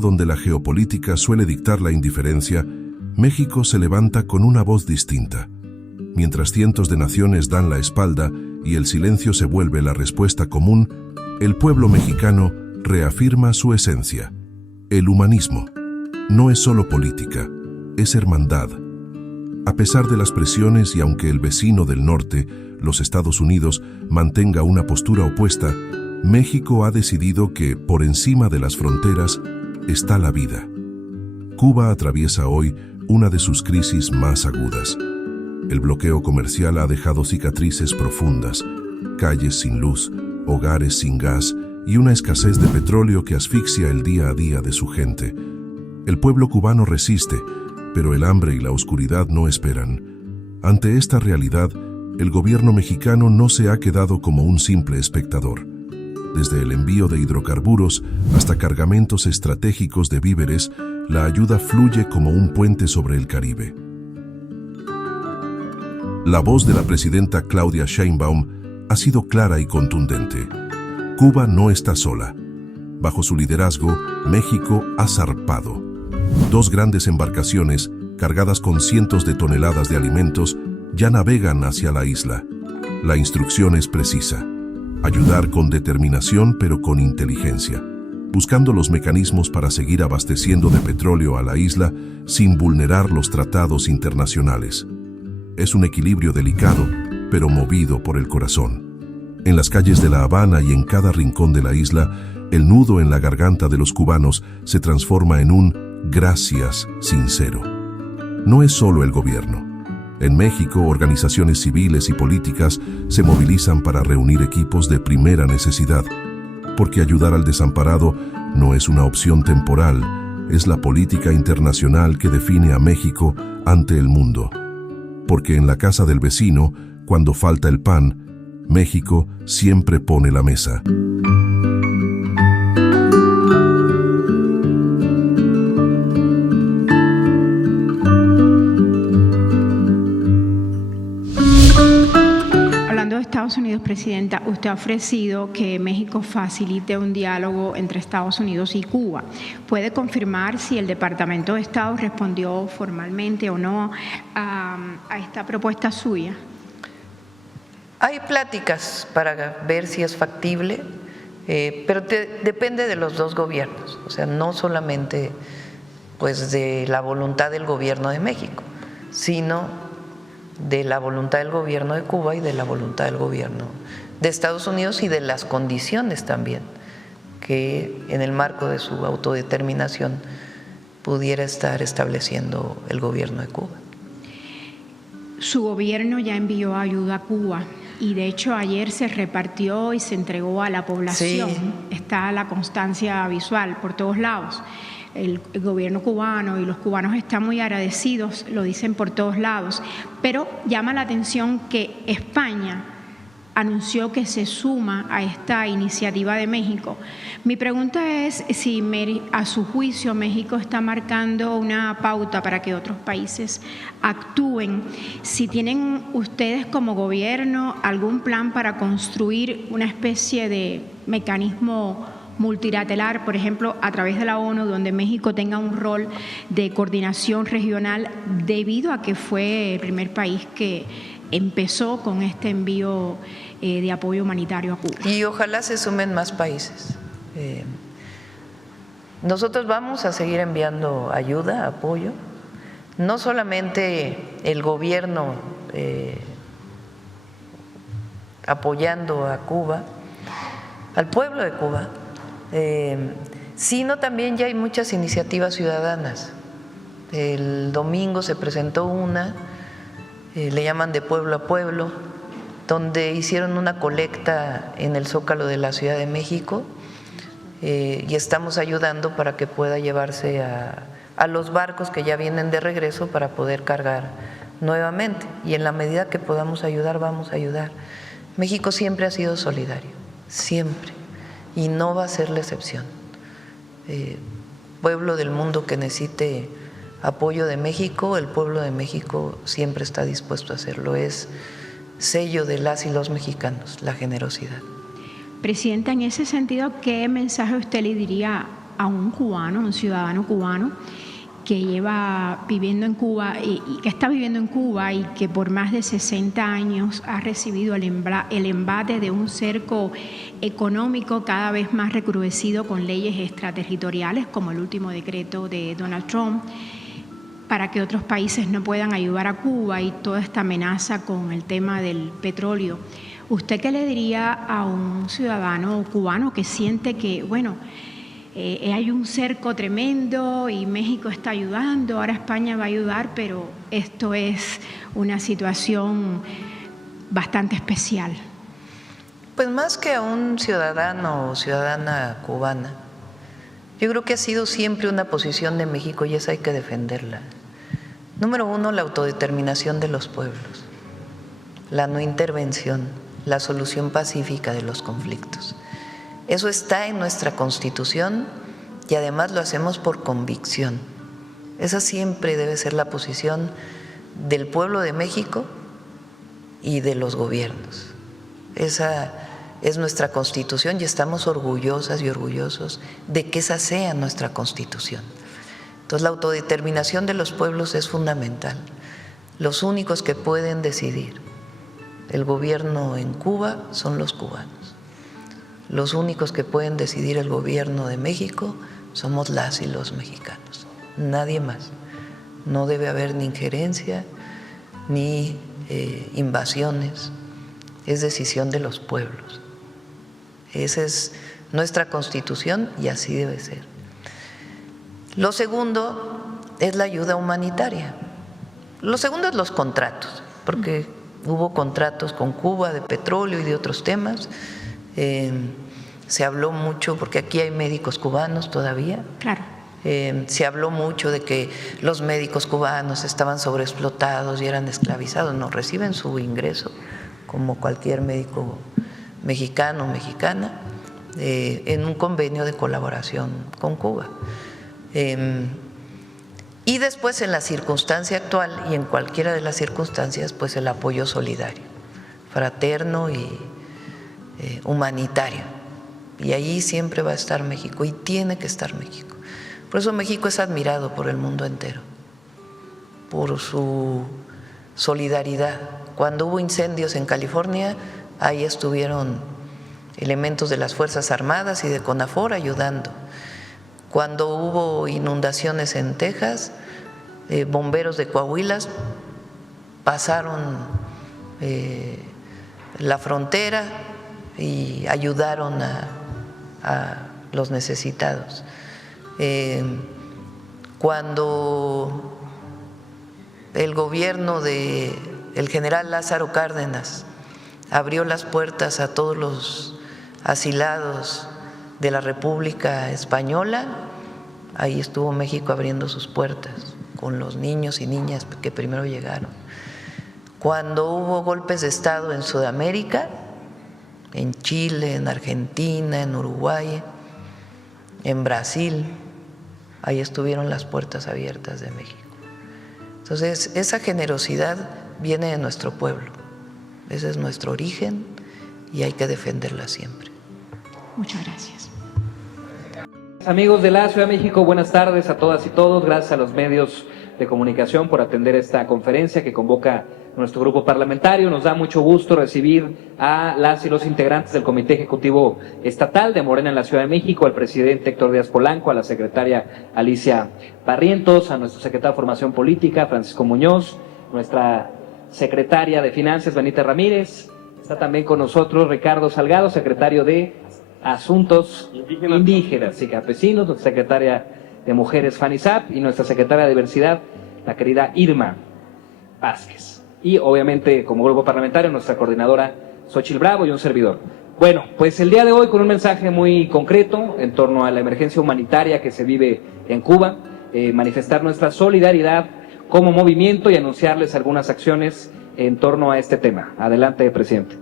mundo donde la geopolítica suele dictar la indiferencia, México se levanta con una voz distinta. Mientras cientos de naciones dan la espalda y el silencio se vuelve la respuesta común, el pueblo mexicano reafirma su esencia. El humanismo no es solo política, es hermandad. A pesar de las presiones y aunque el vecino del norte, los Estados Unidos, mantenga una postura opuesta, México ha decidido que, por encima de las fronteras, está la vida. Cuba atraviesa hoy una de sus crisis más agudas. El bloqueo comercial ha dejado cicatrices profundas, calles sin luz, hogares sin gas y una escasez de petróleo que asfixia el día a día de su gente. El pueblo cubano resiste, pero el hambre y la oscuridad no esperan. Ante esta realidad, el gobierno mexicano no se ha quedado como un simple espectador. Desde el envío de hidrocarburos hasta cargamentos estratégicos de víveres, la ayuda fluye como un puente sobre el Caribe. La voz de la presidenta Claudia Sheinbaum ha sido clara y contundente. Cuba no está sola. Bajo su liderazgo, México ha zarpado. 2 grandes embarcaciones, cargadas con cientos de toneladas de alimentos, ya navegan hacia la isla. La instrucción es precisa: ayudar con determinación pero con inteligencia, buscando los mecanismos para seguir abasteciendo de petróleo a la isla sin vulnerar los tratados internacionales. Es un equilibrio delicado, pero movido por el corazón. En las calles de La Habana y en cada rincón de la isla, el nudo en la garganta de los cubanos se transforma en un gracias sincero. No es solo el gobierno. En México, organizaciones civiles y políticas se movilizan para reunir equipos de primera necesidad, porque ayudar al desamparado no es una opción temporal, es la política internacional que define a México ante el mundo. Porque en la casa del vecino, cuando falta el pan, México siempre pone la mesa. Estados Unidos, Presidenta, usted ha ofrecido que México facilite un diálogo entre Estados Unidos y Cuba. ¿Puede confirmar si el Departamento de Estado respondió formalmente o no a esta propuesta suya? Hay pláticas para ver si es factible, pero depende de los 2 gobiernos, o sea, no solamente pues de la voluntad del gobierno de México, sino de la voluntad del gobierno de Cuba y de la voluntad del gobierno de Estados Unidos y de las condiciones también que en el marco de su autodeterminación pudiera estar estableciendo el gobierno de Cuba. Su gobierno ya envió ayuda a Cuba y de hecho ayer se repartió y se entregó a la población. Sí. Está la constancia visual por todos lados. El gobierno cubano y los cubanos están muy agradecidos, lo dicen por todos lados, pero llama la atención que España anunció que se suma a esta iniciativa de México. Mi pregunta es si a su juicio México está marcando una pauta para que otros países actúen, si tienen ustedes como gobierno algún plan para construir una especie de mecanismo multilateral, por ejemplo, a través de la ONU, donde México tenga un rol de coordinación regional debido a que fue el primer país que empezó con este envío de apoyo humanitario a Cuba. Y ojalá se sumen más países. Nosotros vamos a seguir enviando ayuda, apoyo, no solamente el gobierno apoyando a Cuba, al pueblo de Cuba, sino también ya hay muchas iniciativas ciudadanas. El domingo se presentó una, le llaman de pueblo a pueblo, donde hicieron una colecta en el Zócalo de la Ciudad de México y estamos ayudando para que pueda llevarse a los barcos que ya vienen de regreso para poder cargar nuevamente, y en la medida que podamos ayudar, vamos a ayudar. México siempre ha sido solidario, siempre, y no va a ser la excepción. Pueblo del mundo que necesite apoyo de México, el pueblo de México siempre está dispuesto a hacerlo. Es sello de las y los mexicanos, la generosidad. Presidenta, en ese sentido, ¿qué mensaje usted le diría a un cubano, un ciudadano cubano, que lleva viviendo en Cuba y que está viviendo en Cuba y que por más de 60 años ha recibido el embate de un cerco económico cada vez más recrudecido con leyes extraterritoriales, como el último decreto de Donald Trump, para que otros países no puedan ayudar a Cuba y toda esta amenaza con el tema del petróleo. ¿Usted qué le diría a un ciudadano cubano que siente que, bueno, hay un cerco tremendo y México está ayudando, ahora España va a ayudar, pero esto es una situación bastante especial? Pues más que a un ciudadano o ciudadana cubana, yo creo que ha sido siempre una posición de México y esa hay que defenderla. Número uno, la autodeterminación de los pueblos, la no intervención, la solución pacífica de los conflictos. Eso está en nuestra Constitución y además lo hacemos por convicción. Esa siempre debe ser la posición del pueblo de México y de los gobiernos. Esa es nuestra Constitución y estamos orgullosas y orgullosos de que esa sea nuestra Constitución. Entonces, la autodeterminación de los pueblos es fundamental. Los únicos que pueden decidir el gobierno en Cuba son los cubanos. Los únicos que pueden decidir el gobierno de México somos las y los mexicanos, nadie más. No debe haber ni injerencia ni invasiones, es decisión de los pueblos. Esa es nuestra Constitución y así debe ser. Lo segundo es la ayuda humanitaria. Lo segundo es los contratos, porque hubo contratos con Cuba de petróleo y de otros temas. Se habló mucho, porque aquí hay médicos cubanos todavía. Claro. Se habló mucho de que los médicos cubanos estaban sobreexplotados y eran esclavizados. No, reciben su ingreso como cualquier médico mexicano o mexicana en un convenio de colaboración con Cuba. Y después, en la circunstancia actual y en cualquiera de las circunstancias, pues el apoyo solidario, fraterno y humanitario. Y ahí siempre va a estar México y tiene que estar México. Por eso México es admirado por el mundo entero, por su solidaridad. Cuando hubo incendios en California, ahí estuvieron elementos de las Fuerzas Armadas y de CONAFOR ayudando. Cuando hubo inundaciones en Texas, bomberos de Coahuila pasaron la frontera y ayudaron a los necesitados. Cuando el gobierno del general Lázaro Cárdenas abrió las puertas a todos los asilados de la República Española, ahí estuvo México abriendo sus puertas con los niños y niñas que primero llegaron. Cuando hubo golpes de Estado en Sudamérica, en Chile, en Argentina, en Uruguay, en Brasil, ahí estuvieron las puertas abiertas de México. Entonces, esa generosidad viene de nuestro pueblo, ese es nuestro origen y hay que defenderla siempre. Muchas gracias. Amigos de la Ciudad de México, buenas tardes a todas y todos. Gracias a los medios de comunicación por atender esta conferencia que convoca nuestro grupo parlamentario. Nos da mucho gusto recibir a las y los integrantes del Comité Ejecutivo Estatal de Morena en la Ciudad de México, al presidente Héctor Díaz Polanco, a la secretaria Alicia Barrientos, a nuestro secretario de Formación Política, Francisco Muñoz, nuestra secretaria de Finanzas, Benita Ramírez. Está también con nosotros Ricardo Salgado, secretario de Asuntos Indígenas y Campesinos, nuestra secretaria de Mujeres, Fanny Sapp, y nuestra secretaria de Diversidad, la querida Irma Vázquez. Y obviamente, como grupo parlamentario, nuestra coordinadora Xóchitl Bravo y un servidor. Bueno, pues el día de hoy con un mensaje muy concreto en torno a la emergencia humanitaria que se vive en Cuba, manifestar nuestra solidaridad como movimiento y anunciarles algunas acciones en torno a este tema. Adelante, presidente.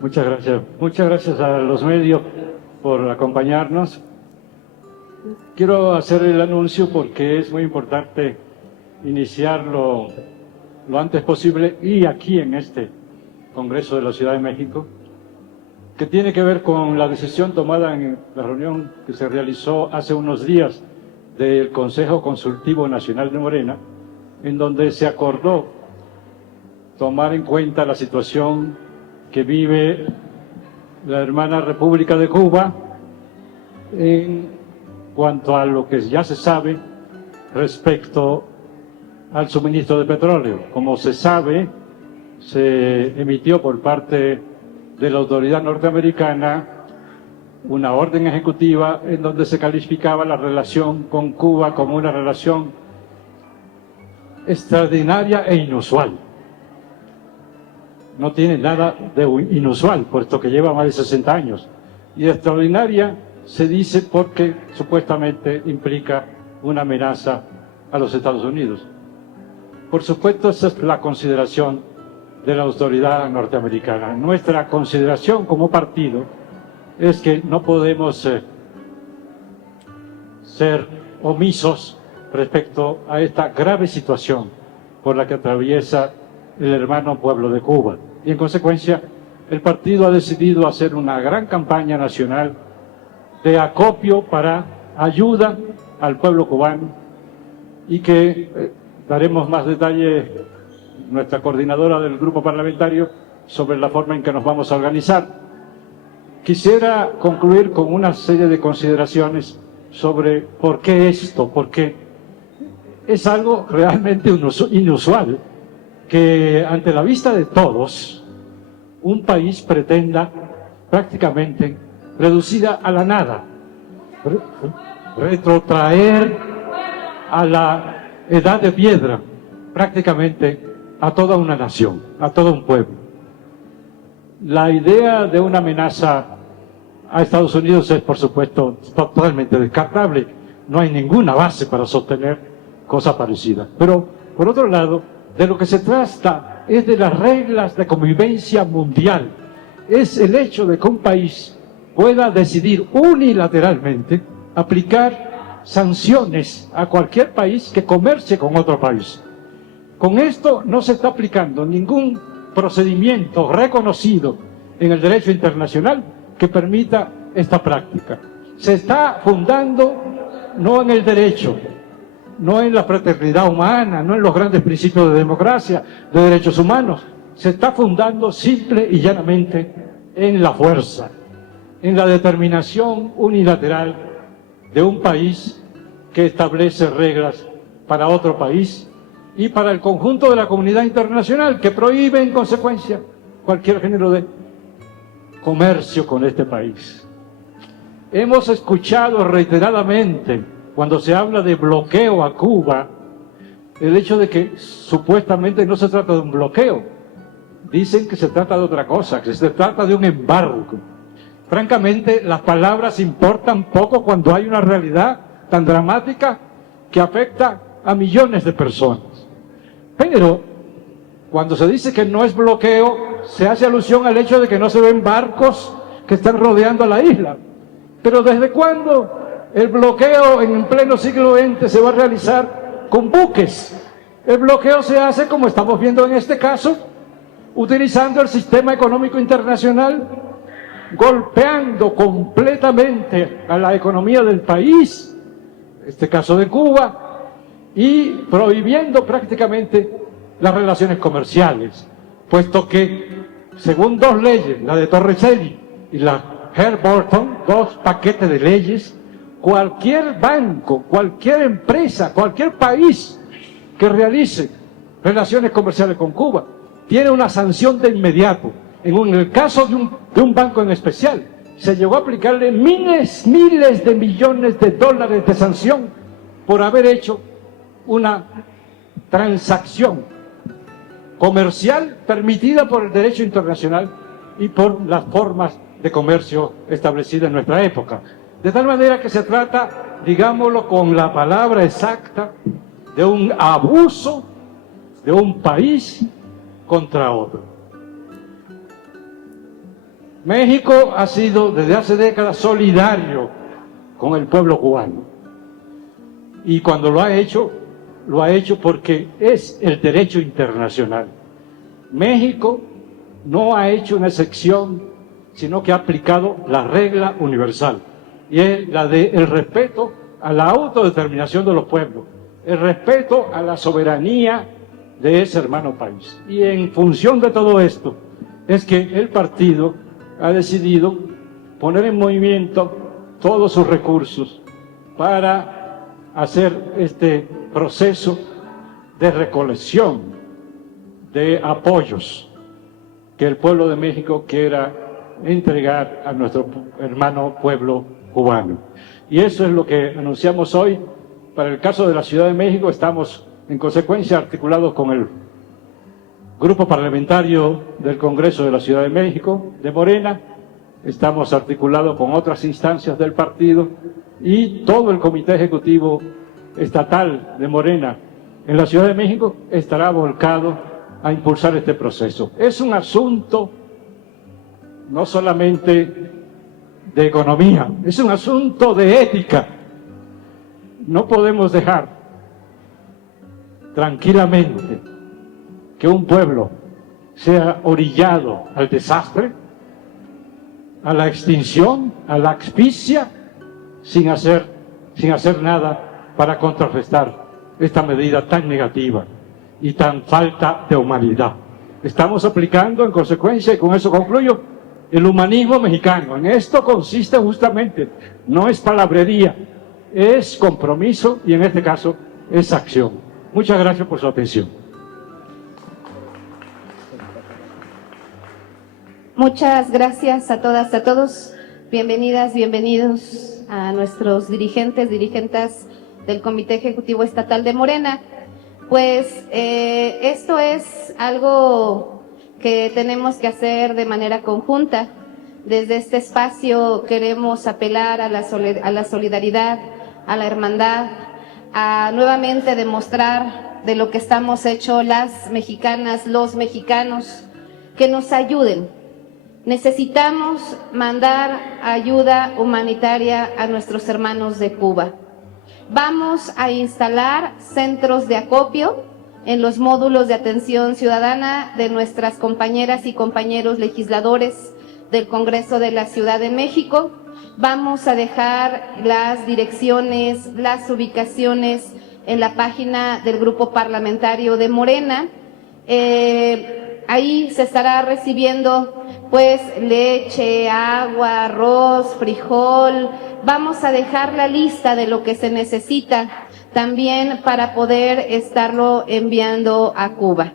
Muchas gracias. Muchas gracias a los medios por acompañarnos. Quiero hacer el anuncio porque es muy importante iniciarlo lo antes posible y aquí en este Congreso de la Ciudad de México, que tiene que ver con la decisión tomada en la reunión que se realizó hace unos días del Consejo Consultivo Nacional de Morena, en donde se acordó tomar en cuenta la situación que vive la hermana República de Cuba en cuanto a lo que ya se sabe respecto al suministro de petróleo. Como se sabe, se emitió por parte de la autoridad norteamericana una orden ejecutiva en donde se calificaba la relación con Cuba como una relación extraordinaria e inusual. No tiene nada de inusual, puesto que lleva más de 60 años. Y extraordinaria se dice porque supuestamente implica una amenaza a los Estados Unidos. Por supuesto, esa es la consideración de la autoridad norteamericana. Nuestra consideración como partido es que no podemos ser omisos respecto a esta grave situación por la que atraviesa el hermano pueblo de Cuba. Y en consecuencia, el partido ha decidido hacer una gran campaña nacional de acopio para ayuda al pueblo cubano y que daremos más detalles nuestra coordinadora del grupo parlamentario sobre la forma en que nos vamos a organizar. Quisiera concluir con una serie de consideraciones sobre por qué esto, porque es algo realmente inusual que ante la vista de todos un país pretenda prácticamente reducida a la nada, retrotraer a la edad de piedra prácticamente a toda una nación, a todo un pueblo. La idea de una amenaza a Estados Unidos es, por supuesto, totalmente descartable. No hay ninguna base para sostener cosa parecida. Pero, por otro lado, de lo que se trata es de las reglas de convivencia mundial. Es el hecho de que un país pueda decidir unilateralmente aplicar sanciones a cualquier país que comercie con otro país. Con esto no se está aplicando ningún procedimiento reconocido en el derecho internacional que permita esta práctica. Se está fundando no en el derecho, no en la fraternidad humana, no en los grandes principios de democracia, de derechos humanos. Se está fundando simple y llanamente en la fuerza, en la determinación unilateral de un país que establece reglas para otro país y para el conjunto de la comunidad internacional, que prohíbe en consecuencia cualquier género de comercio con este país. Hemos escuchado reiteradamente, cuando se habla de bloqueo a Cuba, el hecho de que supuestamente no se trata de un bloqueo. Dicen que se trata de otra cosa, que se trata de un embargo. Francamente, las palabras importan poco cuando hay una realidad tan dramática que afecta a millones de personas. Pero cuando se dice que no es bloqueo, se hace alusión al hecho de que no se ven barcos que están rodeando a la isla. Pero ¿desde cuándo el bloqueo en pleno siglo XX se va a realizar con buques? El bloqueo se hace, como estamos viendo en este caso, utilizando el sistema económico internacional, golpeando completamente a la economía del país, en este caso de Cuba, y prohibiendo prácticamente las relaciones comerciales, puesto que, según dos leyes, la de Torricelli y la Hart-Burton, dos paquetes de leyes, cualquier banco, cualquier empresa, cualquier país que realice relaciones comerciales con Cuba tiene una sanción de inmediato. En el caso de un banco en especial, se llegó a aplicarle miles de millones de dólares de sanción por haber hecho una transacción comercial permitida por el derecho internacional y por las formas de comercio establecidas en nuestra época. De tal manera que se trata, digámoslo con la palabra exacta, de un abuso de un país contra otro. México ha sido desde hace décadas solidario con el pueblo cubano. Y cuando lo ha hecho porque es el derecho internacional. México no ha hecho una excepción sino que ha aplicado la regla universal, y es la del respeto a la autodeterminación de los pueblos, el respeto a la soberanía de ese hermano país. Y en función de todo esto es que el partido ha decidido poner en movimiento todos sus recursos para hacer este proceso de recolección de apoyos que el pueblo de México quiera entregar a nuestro hermano pueblo cubano. Y eso es lo que anunciamos hoy. Para el caso de la Ciudad de México, estamos en consecuencia articulados con el Grupo Parlamentario del Congreso de la Ciudad de México, de Morena, estamos articulados con otras instancias del partido y todo el Comité Ejecutivo Estatal de Morena en la Ciudad de México estará volcado a impulsar este proceso. Es un asunto no solamente de economía, es un asunto de ética. No podemos dejar tranquilamente que un pueblo sea orillado al desastre, a la extinción, a la asfixia, sin hacer nada para contrarrestar esta medida tan negativa y tan falta de humanidad. Estamos aplicando en consecuencia, y con eso concluyo, el humanismo mexicano. En esto consiste justamente, no es palabrería, es compromiso y en este caso es acción. Muchas gracias por su atención. Muchas gracias a todas, a todos. Bienvenidas, bienvenidos a nuestros dirigentes del Comité Ejecutivo Estatal de Morena. Pues esto es algo que tenemos que hacer de manera conjunta. Desde este espacio queremos apelar a la solidaridad, a la hermandad, a nuevamente demostrar de lo que estamos hechos las mexicanas, los mexicanos, que nos ayuden. Necesitamos mandar ayuda humanitaria a nuestros hermanos de Cuba. Vamos a instalar centros de acopio en los módulos de atención ciudadana de nuestras compañeras y compañeros legisladores del Congreso de la Ciudad de México. Vamos a dejar las direcciones, las ubicaciones en la página del Grupo Parlamentario de Morena. Ahí se estará recibiendo pues leche, agua, arroz, frijol. Vamos a dejar la lista de lo que se necesita también para poder estarlo enviando a Cuba.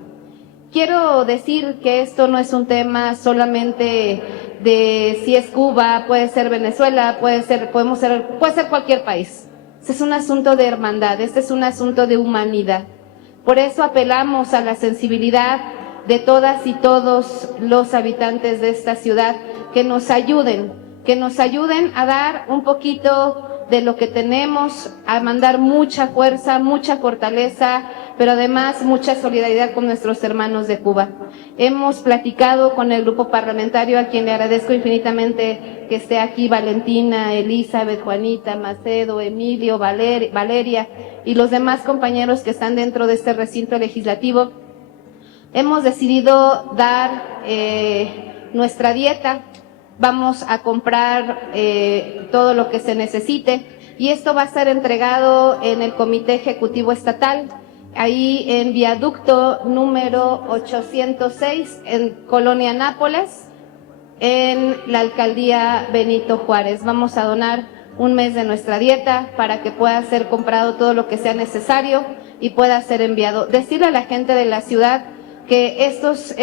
Quiero decir que esto no es un tema solamente de si es Cuba, puede ser Venezuela, puede ser cualquier país. Este es un asunto de hermandad, este es un asunto de humanidad. Por eso apelamos a la sensibilidad de todas y todos los habitantes de esta ciudad que nos ayuden a dar un poquito de lo que tenemos, a mandar mucha fuerza, mucha fortaleza, pero además mucha solidaridad con nuestros hermanos de Cuba. Hemos platicado con el grupo parlamentario, a quien le agradezco infinitamente que esté aquí, Valentina, Elizabeth, Juanita, Macedo, Emilio, Valeria y los demás compañeros que están dentro de este recinto legislativo. Hemos decidido dar nuestra dieta. Vamos a comprar todo lo que se necesite y esto va a ser entregado en el Comité Ejecutivo Estatal, ahí en viaducto número 806 en Colonia Nápoles, en la alcaldía Benito Juárez. Vamos a donar un mes de nuestra dieta para que pueda ser comprado todo lo que sea necesario y pueda ser enviado. Decirle a la gente de la ciudad que estos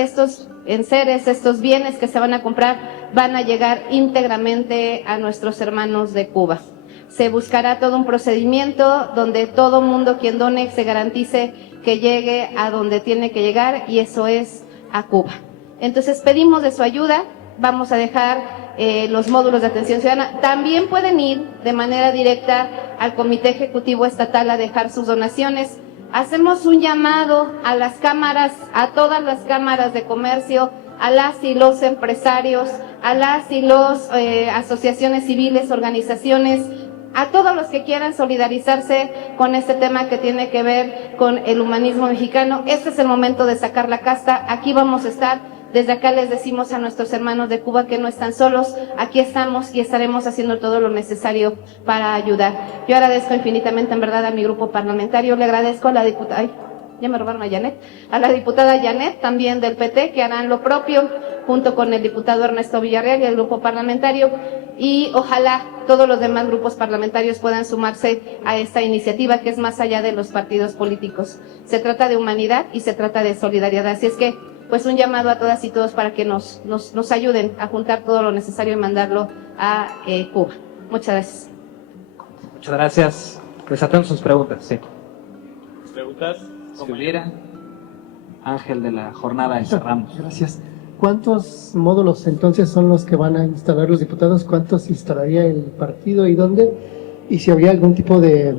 enseres, estos bienes que se van a comprar van a llegar íntegramente a nuestros hermanos de Cuba. Se buscará todo un procedimiento donde todo mundo quien done se garantice que llegue a donde tiene que llegar, y eso es a Cuba. Entonces pedimos de su ayuda. Vamos a dejar los módulos de atención ciudadana. También pueden ir de manera directa al Comité Ejecutivo Estatal a dejar sus donaciones. Hacemos un llamado a las cámaras, a todas las cámaras de comercio, a las y los empresarios, a las y los asociaciones civiles, organizaciones, a todos los que quieran solidarizarse con este tema que tiene que ver con el humanismo mexicano. Este es el momento de sacar la casta. Aquí vamos a estar Desde acá les decimos a nuestros hermanos de Cuba que no están solos, aquí estamos y estaremos haciendo todo lo necesario para ayudar. Yo agradezco infinitamente, en verdad, a mi grupo parlamentario, le agradezco a la diputada, ya me robaron a Janet, a la diputada Janet, también del PT, que harán lo propio, junto con el diputado Ernesto Villarreal y el grupo parlamentario, y ojalá todos los demás grupos parlamentarios puedan sumarse a esta iniciativa que es más allá de los partidos políticos. Se trata de humanidad y se trata de solidaridad, así es que pues un llamado a todas y todos para que nos ayuden a juntar todo lo necesario y mandarlo a Cuba. Muchas gracias. Muchas gracias. Les atendo sus preguntas, sí. ¿Preguntas? Si hubiera, Ángel de la jornada y cerramos. Gracias. ¿Cuántos módulos entonces son los que van a instalar los diputados? ¿Cuántos instalaría el partido y dónde? Y si habría algún tipo de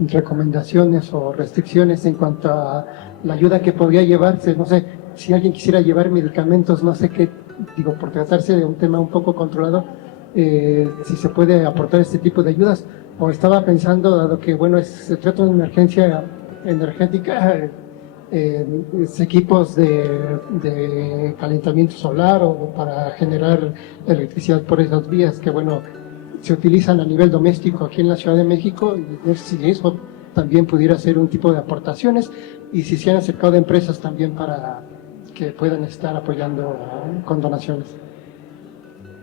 recomendaciones o restricciones en cuanto a la ayuda que podría llevarse, no sé, si alguien quisiera llevar medicamentos, no sé qué, digo, por tratarse de un tema un poco controlado, si se puede aportar este tipo de ayudas. O estaba pensando, dado que, bueno, se trata de una emergencia energética, equipos de calentamiento solar o para generar electricidad por esas vías que, bueno, se utilizan a nivel doméstico aquí en la Ciudad de México, y si eso también pudiera ser un tipo de aportaciones, y si se han acercado de empresas también para que puedan estar apoyando con donaciones.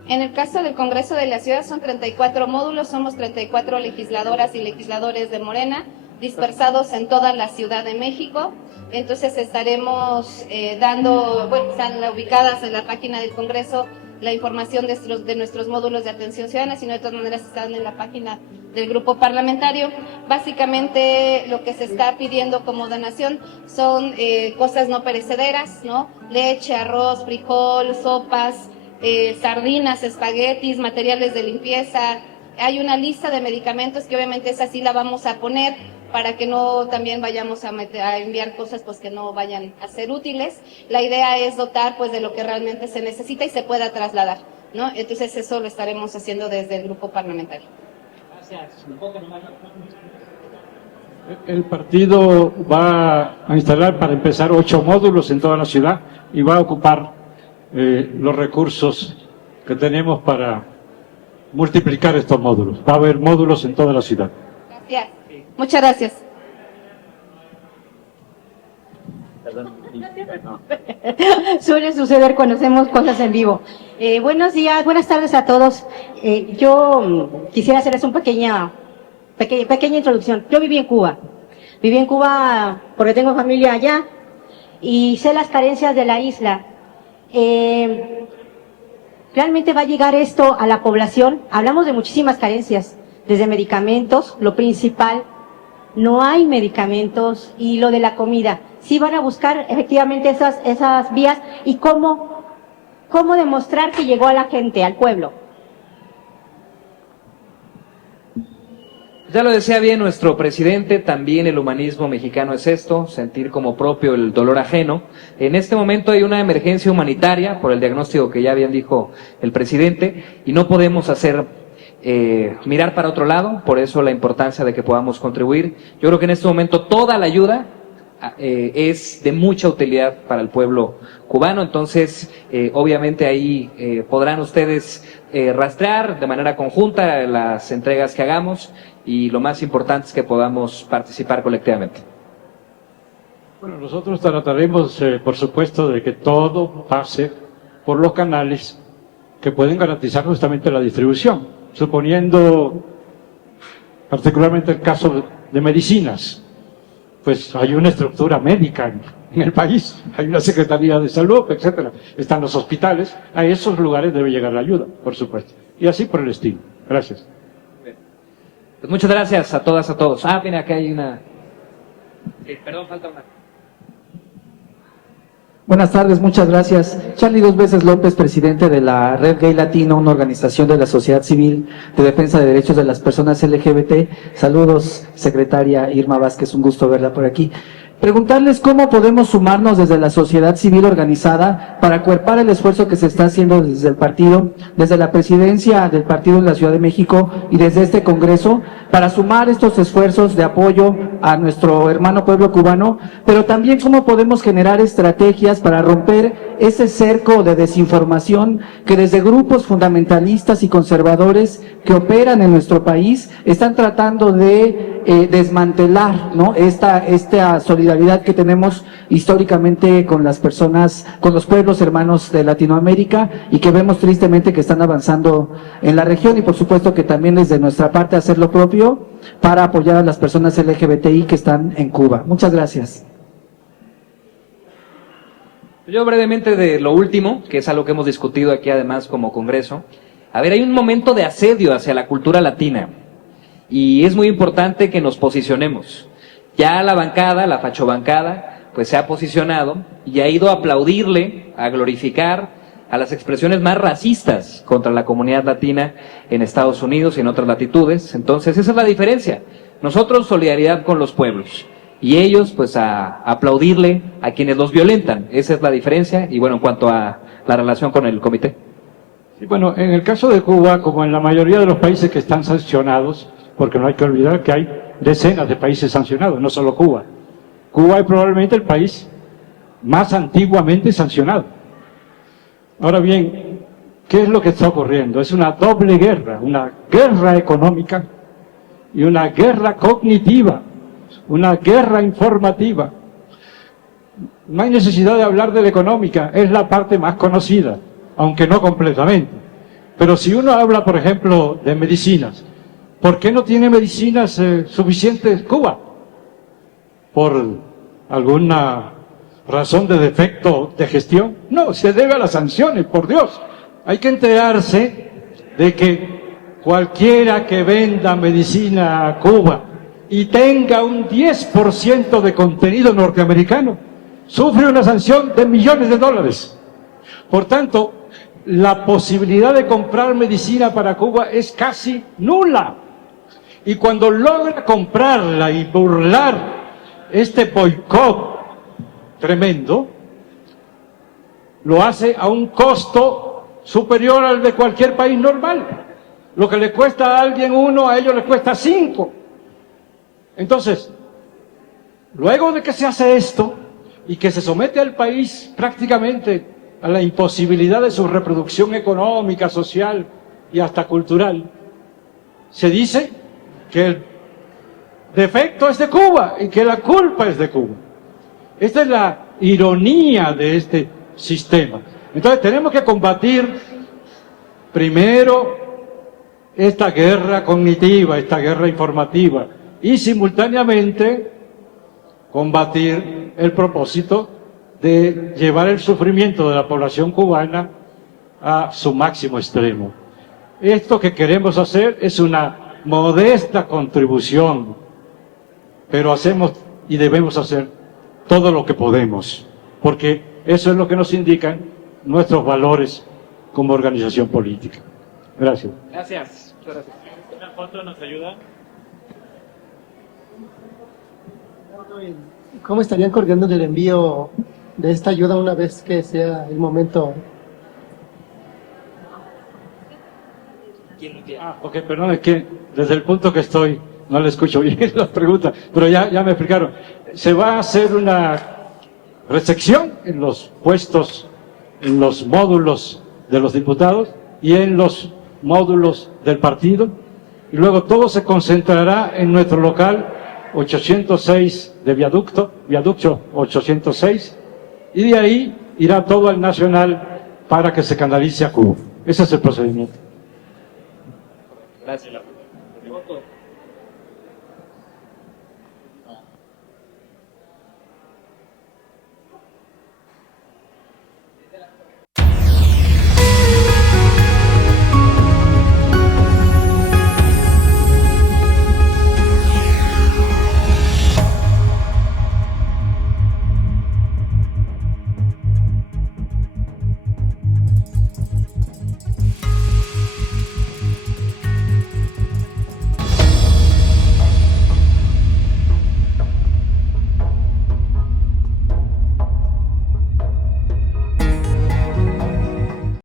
En el caso del Congreso de la Ciudad son 34 módulos, somos 34 legisladoras y legisladores de Morena, dispersados en toda la Ciudad de México. Entonces estaremos dando, bueno, están ubicadas en la página del Congreso la información de nuestros módulos de atención ciudadana, sino de todas maneras están en la página del grupo parlamentario. Básicamente lo que se está pidiendo como donación son cosas no perecederas, ¿no? Leche, arroz, frijol, sopas, sardinas, espaguetis, materiales de limpieza. Hay una lista de medicamentos que obviamente esa sí la vamos a poner para que no también vayamos a enviar cosas pues que no vayan a ser útiles. La idea es dotar pues de lo que realmente se necesita y se pueda trasladar, ¿no? Entonces eso lo estaremos haciendo desde el grupo parlamentario. Gracias. El partido va a instalar, para empezar, 8 módulos en toda la ciudad y va a ocupar los recursos que tenemos para multiplicar estos módulos. Va a haber módulos en toda la ciudad. Gracias. Muchas gracias. Suele suceder cuando hacemos cosas en vivo. Buenos días, buenas tardes a todos. Yo quisiera hacerles una pequeña introducción. Yo viví en Cuba. Viví en Cuba porque tengo familia allá y sé las carencias de la isla. ¿Realmente va a llegar esto a la población? Hablamos de muchísimas carencias, desde medicamentos, lo principal. No hay medicamentos, y lo de la comida. Sí van a buscar efectivamente esas vías, y cómo demostrar que llegó a la gente, al pueblo. Ya lo decía bien nuestro presidente, también el humanismo mexicano es esto, sentir como propio el dolor ajeno. En este momento hay una emergencia humanitaria, por el diagnóstico que ya bien dijo el presidente, y no podemos mirar para otro lado, por eso la importancia de que podamos contribuir. Yo creo que en este momento toda la ayuda es de mucha utilidad para el pueblo cubano, entonces obviamente ahí podrán ustedes rastrear de manera conjunta las entregas que hagamos, y lo más importante es que podamos participar colectivamente. Bueno, nosotros trataremos, por supuesto, de que todo pase por los canales que pueden garantizar justamente la distribución, suponiendo particularmente el caso de medicinas. Pues hay una estructura médica en el país, hay una Secretaría de Salud, etcétera. Están los hospitales, a esos lugares debe llegar la ayuda, por supuesto. Y así por el estilo. Gracias. Pues muchas gracias a todas, a todos. Mira, acá hay una... perdón, falta una. Buenas tardes, muchas gracias. Charlie Dos Veces López, presidente de la Red Gay Latino, una organización de la sociedad civil de defensa de derechos de las personas LGBT. Saludos, secretaria Irma Vázquez, un gusto verla por aquí. Preguntarles cómo podemos sumarnos desde la sociedad civil organizada para acuerpar el esfuerzo que se está haciendo desde el partido, desde la presidencia del partido en la Ciudad de México y desde este Congreso, para sumar estos esfuerzos de apoyo a nuestro hermano pueblo cubano, pero también cómo podemos generar estrategias para romper ese cerco de desinformación que desde grupos fundamentalistas y conservadores que operan en nuestro país están tratando de desmantelar, ¿no?, esta solidaridad que tenemos históricamente con las personas, con los pueblos hermanos de Latinoamérica, y que vemos tristemente que están avanzando en la región, y por supuesto que también desde nuestra parte hacer lo propio para apoyar a las personas LGBTI que están en Cuba. Muchas gracias. Yo brevemente de lo último, que es algo que hemos discutido aquí además como Congreso. A ver, hay un momento de asedio hacia la cultura latina y es muy importante que nos posicionemos. Ya la bancada, la fachobancada, pues se ha posicionado y ha ido a aplaudirle, a glorificar a las expresiones más racistas contra la comunidad latina en Estados Unidos y en otras latitudes. Entonces, esa es la diferencia. Nosotros, solidaridad con los pueblos. Y ellos, pues, a aplaudirle a quienes los violentan. Esa es la diferencia. Y bueno, en cuanto a la relación con el comité. Sí, bueno, en el caso de Cuba, como en la mayoría de los países que están sancionados, porque no hay que olvidar que hay decenas de países sancionados, no solo Cuba. Cuba es probablemente el país más antiguamente sancionado. Ahora bien, ¿qué es lo que está ocurriendo? Es una doble guerra, una guerra económica y una guerra cognitiva. Una guerra informativa. No hay necesidad de hablar de la económica, es la parte más conocida, aunque no completamente. Pero si uno habla, por ejemplo, de medicinas, ¿por qué no tiene medicinas suficientes Cuba? ¿Por alguna razón de defecto de gestión? No, se debe a las sanciones, por Dios. Hay que enterarse de que cualquiera que venda medicina a Cuba y tenga un 10% de contenido norteamericano, sufre una sanción de millones de dólares. Por tanto, la posibilidad de comprar medicina para Cuba es casi nula. Y cuando logra comprarla y burlar este boicot tremendo, lo hace a un costo superior al de cualquier país normal. Lo que le cuesta a alguien 1, a ellos les cuesta 5. Entonces, luego de que se hace esto y que se somete al país prácticamente a la imposibilidad de su reproducción económica, social y hasta cultural, se dice que el defecto es de Cuba y que la culpa es de Cuba. Esta es la ironía de este sistema. Entonces tenemos que combatir primero esta guerra cognitiva, esta guerra informativa, y simultáneamente combatir el propósito de llevar el sufrimiento de la población cubana a su máximo extremo. Esto que queremos hacer es una modesta contribución, pero hacemos y debemos hacer todo lo que podemos, porque eso es lo que nos indican nuestros valores como organización política. Gracias. Gracias. Gracias. ¿Una foto nos ayuda? ¿Cómo estarían coordinando el envío de esta ayuda una vez que sea el momento? Ok, perdón, es que desde el punto que estoy no le escucho bien las preguntas, pero ya me explicaron. Se va a hacer una resección en los puestos, en los módulos de los diputados y en los módulos del partido, y luego todo se concentrará en nuestro local 806 de viaducto 806, y de ahí irá todo al nacional para que se canalice a Cuba. Ese es el procedimiento. Gracias.